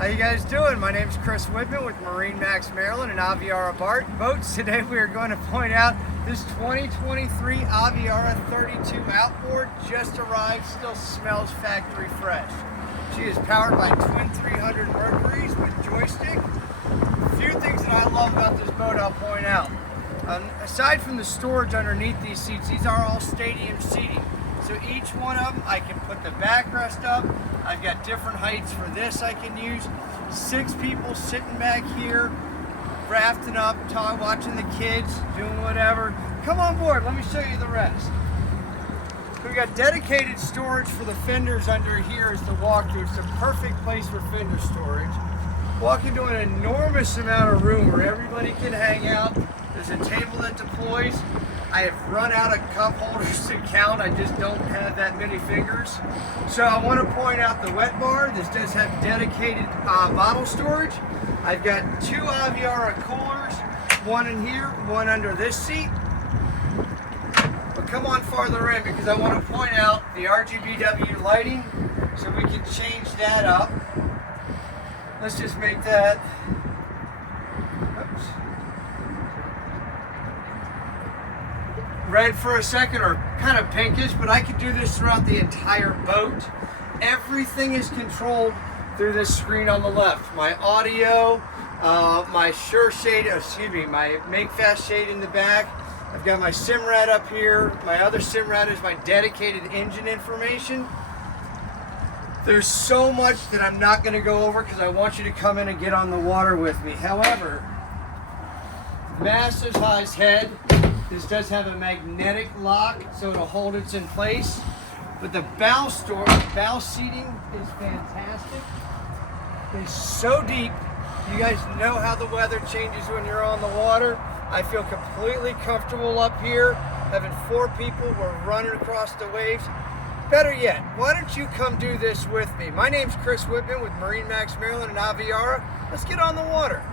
How you guys doing? My name is Chris Whitman with MarineMax Maryland and Aviara Boats. Today we are going to point out this 2023 Aviara 32 Outboard just arrived, still smells factory fresh. She is powered by twin 300 Mercuries with joystick. A few things that I love about this boat I'll point out. Aside from the storage underneath these seats, these are all stadium seating. So each one of them, I can put the backrest up. I've got different heights for this I can use. 6 people sitting back here, rafting up, watching the kids, doing whatever. Come on board, let me show you the rest. We've got dedicated storage for the fenders under here as the walk-through. It's the perfect place for fender storage. Walk into an enormous amount of room where everybody can hang out. There's a table that deploys. I have run out of cup holders to count. I just don't have that many fingers. So I want to point out the wet bar. This does have dedicated bottle storage. I've got 2 Aviara coolers, one in here, one under this seat. But come on farther in because I want to point out the RGBW lighting so we can change that up. Let's just make that, oops, red for a second, or kind of pinkish, but I could do this throughout the entire boat. Everything is controlled through this screen on the left. My audio, my sure shade, my make fast shade in the back. I've got my Simrad up here. My other Simrad is my dedicated engine information. There's so much that I'm not going to go over because I want you to come in and get on the water with me. However, massive size head. This does have a magnetic lock, so it'll hold it in place. But the bow seating is fantastic. It's so deep. You guys know how the weather changes when you're on the water. I feel completely comfortable up here. Having 4 people, we're running across the waves. Better yet, why don't you come do this with me? My name's Chris Whitman with MarineMax Maryland and Aviara. Let's get on the water.